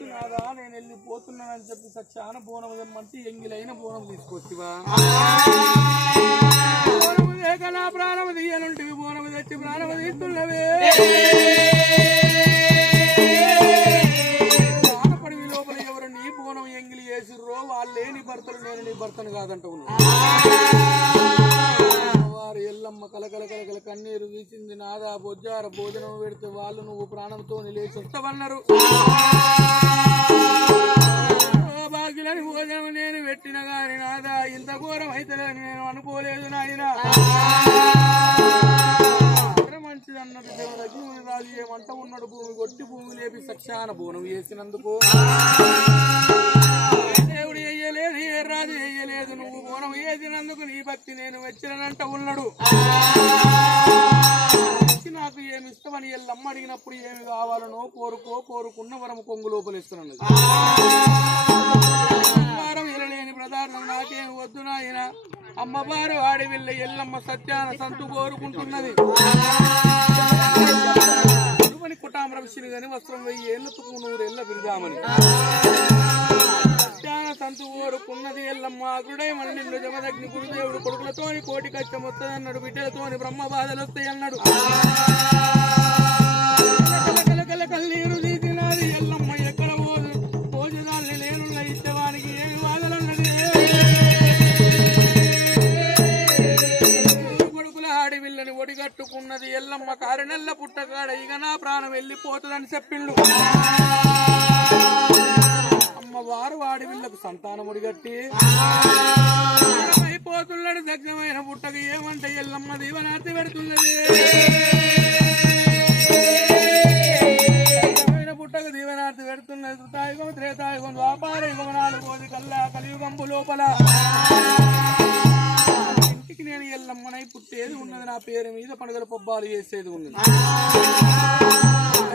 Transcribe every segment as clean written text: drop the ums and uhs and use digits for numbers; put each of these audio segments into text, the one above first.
వచ్చినాదా నేను వెళ్ళిపోతున్నానని చెప్పి సచ్చాన బోనం తెమ్మంటే ఎంగిలైన బోనం తీసుకొచ్చివా బోనము లేక నా ప్రాణము తీయనుంటివి బోనము తెచ్చి ప్రాణము తీస్తున్నవే ప్రాణపడివి లోపల ఎవరు నీ బోనం ఎంగిలి వేసిర్రో వాళ్ళే నీ భర్తలు నేను నీ భర్తను కాదంట ఉన్నా వారు ఎల్లమ్మ కలకల కలకల కన్నీరు వీచింది నాదా బొజ్జార భోజనం పెడితే వాళ్ళు నువ్వు ప్రాణంతో లేచి వస్తావన్నారు భాగ్యులని భోజనం నేను పెట్టిన గాని నాదా ఇంత ఘోరం అయితే నేను అనుకోలేదు నాయన మంచిది అన్నట్టు దేవుడు రాజు ఏమంట ఉన్నాడు భూమి కొట్టి భూమి లేపి సక్షాన బోనం వేసినందుకు దేవుడు వేయలేదు ఏ రాజు వేయలేదు నువ్వు బోనం వేసినందుకు నీ భక్తి నేను వచ్చినంట ఉన్నాడు నాకు ఏమి ఇస్తామని ఎల్లమ్మ అడిగినప్పుడు ఏమి కావాలనో కోరుకున్న వరం కొంగు లోపలిస్తున్నాను వెళ్ళలేని ప్రధానం నాకేమి వద్దు నాయన అమ్మవారు ఆడవిల్ల ఎల్లమ్మ సత్యాన సంతు కోరుకుంటున్నది కుటామర విషయం గాని వస్త్రం 1000 ఏళ్ళు 100 ఏళ్ళ బిరుదామని సత్యాన సంతు కోరుకున్నది ఎల్లమ్మ అగ్రుడై మళ్ళీ జమదగ్ని గురుదేవుడు కొడుకులతోని కోటి కష్టం వస్తుందన్నాడు బిడ్డలతోని బ్రహ్మ బాధలు వస్తాయి అన్నాడు కన్నీరు తీసినది ఎల్లమ్మ ఎక్కడ భోజనాల్ని లేనున్న ఇచ్చేవానికి ఏమి బాధలన్నది కొడుకుల ఆడివిల్లని ఒడిగట్టుకున్నది ఎల్లమ్మ కారణెల్ల పుట్టగాడ ఇక నా ప్రాణం వెళ్ళిపోతుందని చెప్పిండు అమ్మవారు ఆడివిల్లకు సంతానం ఒడిగట్టి అయిపోతున్నాడు దగ్ధమైన పుట్టకు ఏమంటే ఎల్లమ్మ దీవనార్తి పెడుతున్నది పుట్టకు దీవనార్తి పెడుతున్నది కృతాయుగం త్రేతాయుగం ద్వాపార యుగం 4 కల్లా కలియుగంబు లోపల ఇంటికి నేను ఎల్లమ్మనై పుట్టేది ఉన్నది నా పేరు మీద పండుగల పబ్బాలు చేసేది ఉన్నది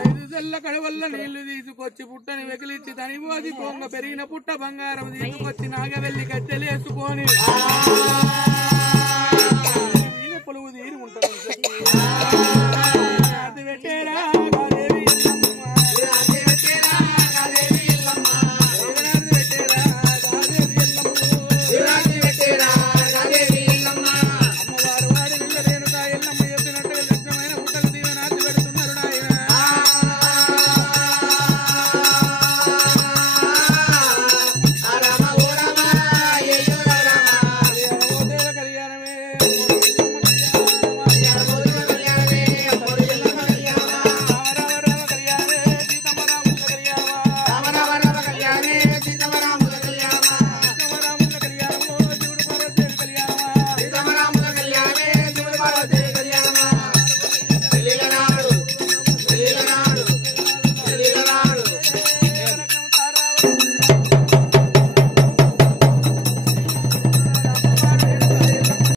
5 జల్ల కడవల్ల నీళ్లు తీసుకొచ్చి పుట్టని వెకిలిచ్చి తనిపోసి కొంగ పెరిగిన పుట్ట బంగారం తీసుకొచ్చి నాగవెల్లి కట్టెలేసుకొని మీద పొలువు తీరి ఉంటాను